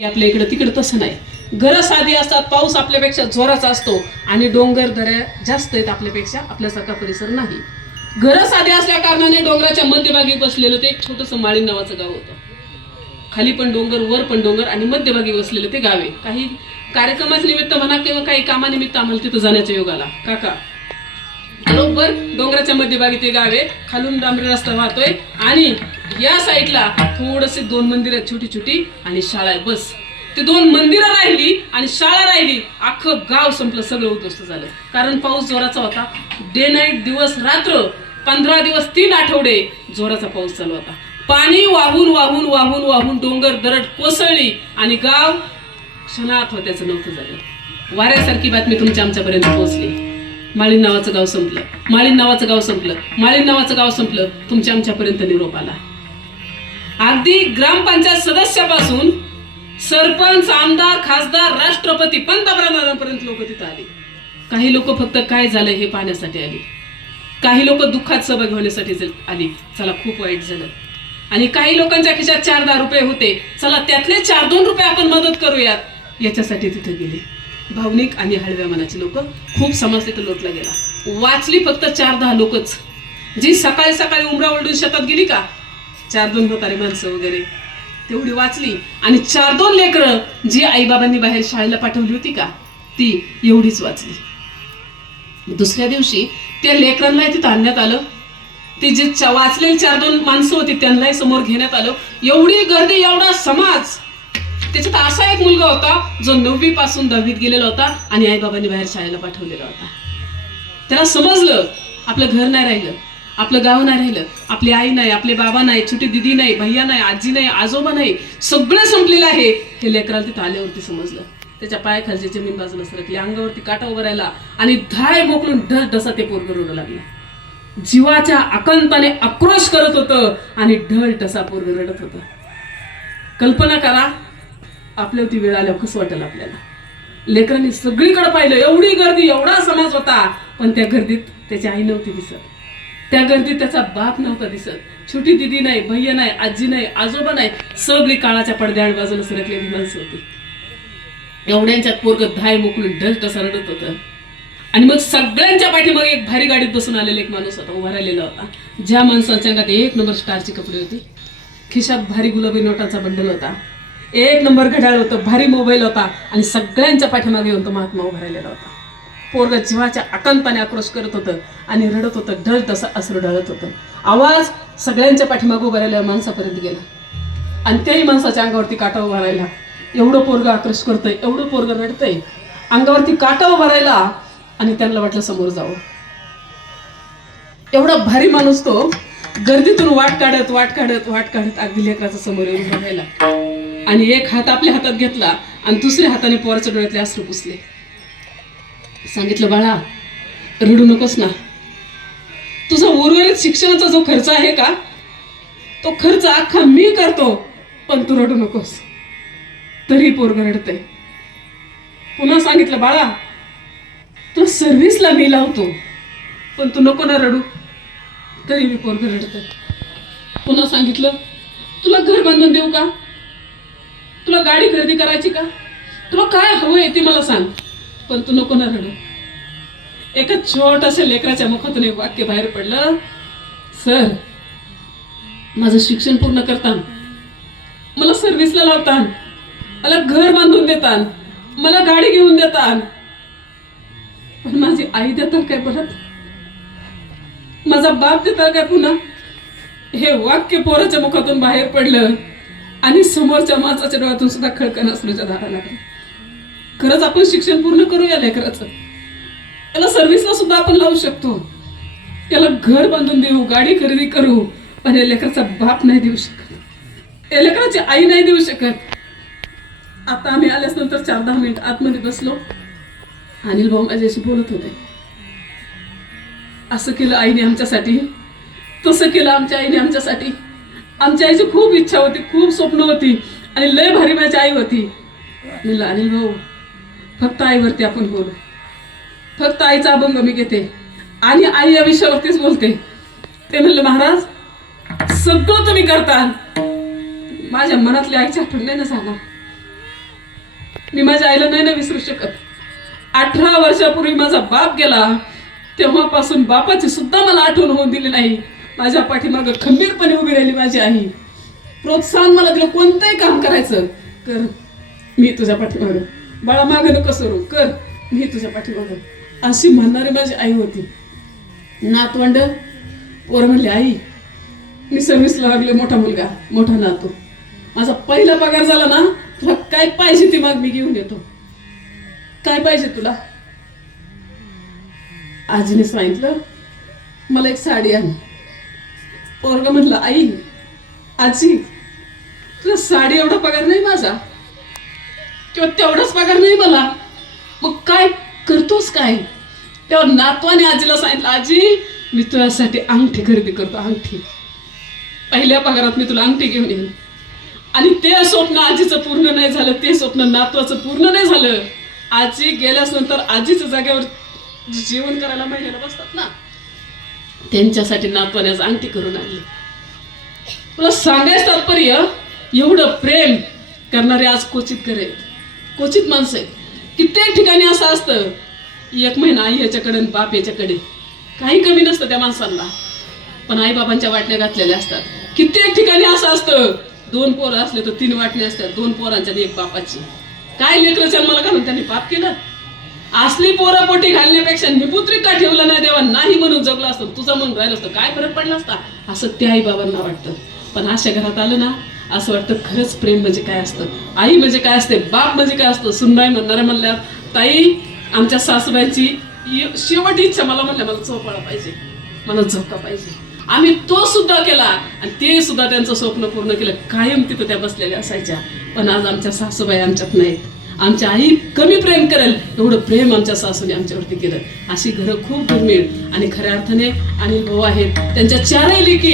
आपल्या इकडं तिकडं तसं नाही. घरं साधी असतात पाऊस आपल्यापेक्षा जोराचा असतो आणि डोंगर दऱ्या जास्त आहेत आपल्यापेक्षा आपल्यासारखा परिसर नाही. घरं साधी असल्या कारणाने डोंगराच्या मध्यभागी बसलेलं ते एक छोटंसं माळी नावाचं गाव होतं. खाली पण डोंगर वर पण डोंगर आणि मध्यभागी बसलेलं ते गाव आहे. काही कार्यक्रमाच्या निमित्त म्हणा किंवा काही कामानिमित्त आम्हाला तिथं जाण्याचा योग आला काका. बरोबर डोंगराच्या मध्यभागी ते गाव आहे. खालून डांबरी रस्ता वाहतोय आणि या साईडला थोडसे दोन मंदिर आहेत छोटी छोटी आणि शाळा आहे बस. ते दोन मंदिरं राहिली आणि शाळा राहिली अख्खं गाव संपलं सगळं उद्ध्वस्त झालं. कारण पाऊस जोराचा होता. डे नाईट दिवस रात्र पंधरा दिवस तीन आठवडे जोराचा पाऊस चालू होता. पाणी वाहून वाहून वाहून वाहून डोंगर दरड कोसळली आणि गाव क्षणात होत्याचं नव्हतं झालं. वाऱ्यासारखी बातमी तुमच्या आमच्यापर्यंत पोहोचली. माळीन नावाचं गाव संपलं. माळीन नावाचं गाव संपलं. माळीन नावाचं गाव संपलं. तुमच्या आमच्यापर्यंत निरोप आला. अगदी ग्रामपंचायत सदस्यापासून सरपंच आमदार खासदार राष्ट्रपती पंतप्रधानांपर्यंत लोक तिथं आली. काही लोक फक्त काय झालं हे पाहण्यासाठी आले. काही लोक दुःखात सहभागी होण्यासाठी आली. चला खूप वाईट झालं. आणि काही लोकांच्या खिशात चार दहा रुपये होते. चला त्यातले चार दोन रुपये आपण मदत करूयात. याच्यासाठी तिथे गेले. भावनिक आणि हळव्या मनाची लोक खूप समाज तिथं लोटला गेला. वाचली फक्त चार दहा लोकच. जी सकाळी सकाळी उमरा ओरडून शेतात गेली का? चार दोन म्हातारी माणसं वगैरे. तेवढी वाचली. आणि चार दोन लेकरं जी आईबाबांनी बाहेर शाळेला पाठवली होती का ती एवढीच वाचली. दुसऱ्या दिवशी त्या लेकरांना तिथं आणण्यात आलं. ते जे चा- वाचलेली चार दोन माणसं होती त्यांनाही समोर घेण्यात आलं. एवढी गर्दी एवढा समाज. त्याच्यात असा एक मुलगा होता जो नववी पासून दहावीत गेलेला होता आणि आईबाबांनी बाहेर शाळेला पाठवलेला होता. त्याला समजलं आपलं घर नाही राहिलं. आपलं गाव नाही राहिलं आपली आई नाही आपले बाबा नाही छोटी दिदी नाही भैया नाही आजी नाही आजोबा नाही सगळं संपलेलं आहे. हे लेकराला तिथं आल्यावरती समजलं. त्याच्या पायाखालची जमीन बाजूला सरकली अंगावरती काटा उभा राहिला आणि धाय मोकलून ढस ढसा ते पोरग रोडू लागला. जीवाच्या आकंताने आक्रोश करत होतं आणि ढळ ढसा पोरग रडत होतं. कल्पना करा आपल्यावरती वेळ आल्यावर कसं वाटेल आपल्याला? लेकरांनी सगळीकडे पाहिलं एवढी गर्दी एवढा समाज होता पण त्या गर्दीत त्याची आई नव्हती दिसत. त्या गर्दीत त्याचा बाप नव्हता दिसत. छोटी दिदी नाही भैया नाही आजी नाही आजोबा नाही. सगळी काळाच्या पडद्याआड बाजूला सरकलेली माणसं होती. एवढ्यांच्यात पोरग धाय मोकळून ढस टसा रडत होतं. आणि मग सगळ्यांच्या पाठीमागे एक भारी गाडीत बसून आलेला एक माणूस होता उभा राहिलेला होता. ज्या माणसाच्या अंगात एक नंबर स्टारची कपडे होती. खिशात भारी गुलाबी नोटांचा बंडल होता. एक नंबर घड्याळ होतं भारी मोबाईल होता. आणि सगळ्यांच्या पाठीमागे येऊन तो महात्मा उभा राहिलेला होता. पोरग जीवाच्या आकांताने आक्रोश करत होतं आणि रडत होतं ढळ तसं असं ढळत होतं. आवाज सगळ्यांच्या पाठीमाग उभा राहिल्या माणसापर्यंत गेला. आणि त्याही माणसाच्या अंगावरती काटा उभा राहिला. एवढं पोरग आक्रोश करतंय एवढं पोरग रडतंय. अंगावरती काटा उभा राहिला आणि त्यांना वाटलं समोर जावं. एवढा भारी माणूस तो गर्दीतून वाट काढत वाट काढत वाट काढत अगदी लेकराचा समोर येऊन राहिला. आणि एक हात आपल्या हातात घेतला आणि दुसऱ्या हाताने पोराच्या डोळ्यातले अश्रू पुसले. सांगितलं बाळा रडू नकोस ना. तुझा उर्वरित शिक्षणाचा जो खर्च आहे का तो खर्च अख्खा मी करतो पण तू रडू नकोस. तरी पोरग रडते पुन्हा सांगितलं बाळा तुला सर्व्हिसला मी लावतो पण तू नको ना रडू. तरी मी पोरग रडते पुन्हा सांगितलं तुला घर बांधून देऊ का? तुला गाडी खरेदी करायची का? तुला काय हवं आहे ते मला सांग. पण तू नको ना रडू. एका छोट्याशा लेकराच्या मुखातून एक वाक्य बाहेर पडलं. सर माझं शिक्षण पूर्ण करतान. मला सर्व्हिसला लावतान. मला घर बांधून देतान. मला गाडी घेऊन देतान. पण माझी आई देतात काय परत? माझा बाप देतात काय पुन्हा? हे वाक्य पोराच्या मुखातून बाहेर पडलं आणि समोरच्या माणसाच्या डोळ्यातून सुद्धा खळकण असण्याच्या धारा लागली. खरंच आपण शिक्षण पूर्ण करूया लेकराचं. त्याला सर्व्हिसला सुद्धा आपण लावू शकतो. त्याला घर बांधून देऊ गाडी खरेदी करू पण या लेकराचा बाप नाही देऊ शकत. या लेकराची आई नाही देऊ शकत. आता आम्ही आल्यानंतर चार दहा मिनिट आतमध्ये बसलो. अनिल भाऊ माझ्याशी बोलत होते. असं केलं आईने आमच्यासाठी. तसं केलं आमच्या आईने आमच्यासाठी. आमच्या आईची खूप इच्छा होती खूप स्वप्न होती. आणि लय भारी माझी आई होती. म्हणलं अनिल भाऊ फक्त आईवरती आपण बोलू. फक्त आईचा अभंग मी घेते. आणि आई या विषयावरतीच बोलते. ते म्हणलं महाराज सगळं तुम्ही करता माझ्या मनातल्या आईची आठवण नाही ना सांगा मी माझ्या आईला नाही ना विसरू शकत. अठरा वर्षापूर्वी माझा बाप गेला. तेव्हापासून बापाची सुद्धा मला आठवण होऊन दिली नाही. माझ्या पाठीमागं खंबीरपणे उभी राहिली माझी आई. प्रोत्साहन मला दिलं कोणतंही काम करायचं. कर मी तुझ्या पाठीमागं. बाळा मागं नको सरू. कर. मी तुझ्या पाठीमागं. अशी म्हणणारी माझी आई होती. नातवंड पोर म्हणले आई मी सर्व्हिसला लागले मोठा मुलगा मोठा नातू. माझा पहिला पगार झाला ना तुला काय पाहिजे ती माग मी घेऊन येतो. काय पाहिजे तुला? आजीने सांगितलं मला एक साडी आण. पोरग म्हटलं आई आजी तुला साडी एवढा पगार नाही माझा. किंवा तेवढाच पगार नाही मला. मग काय करतोस काय? तेव्हा नातवाने आजीला सांगितलं आजी मी तुझ्यासाठी अंगठी खरेदी करतो अंगठी. पहिल्या पगारात मी तुला अंगठी घेऊन येईन. आणि ते स्वप्न आजीचं पूर्ण नाही झालं ते स्वप्न नातवाचं पूर्ण नाही झालं. आजी गेल्यास नंतर आजीच्या जागेवर जेवण करायला महिलेला बसतात ना. त्यांच्यासाठी नातवाने अंगठी करून आणली. तुला सांगायचं तात्पर्य एवढं प्रेम करणारे आज क्वचित करेल क्वचित माणसं आहेत. कित्येक ठिकाणी असं असतं एक महिना आई याच्याकडे बाप याच्याकडे काही कमी नसतं त्या माणसांना. पण आई बाबांच्या वाटण्या घातलेल्या असतात. कित्येक ठिकाणी असं असतं दोन पोरं असले तर तीन वाटणे असतात दोन पोरांच्या एक बापाची. काय लेकरं जन्माला घालून त्यांनी पाप केलं? असली पोरं पोटी घालण्यापेक्षा निपुत्री का ठेवलं नाही देवा नाही म्हणून जगलं असतं. तुझं म्हणून राहिलं असतं. काय फरक पडला असता? असं त्या आई बाबांना वाटतं. पण अशा घरात आलं ना असं वाटतं खरंच प्रेम म्हणजे काय असतं? आई म्हणजे काय असते? बाप म्हणजे काय असतं? सुनबाई म्हणणाऱ्या म्हणल्या ताई आमच्या सासूबाईची शेवट इच्छा मला म्हणल्या मला झोपाळा पाहिजे. मला झोका पाहिजे. आम्ही तो सुद्धा केला आणि ते सुद्धा त्यांचं स्वप्न पूर्ण केलं. कायम तिथं त्या बसलेल्या असायच्या. पण आज आमच्या सासूबाई आमच्यात नाहीत. आमच्या आई कमी प्रेम करेल एवढं प्रेम आमच्या सासूने आमच्यावरती केलं. अशी घरं खूप दुर्मिळ आणि खऱ्या अर्थाने आणि भाऊ आहेत. त्यांच्या चारही लेखी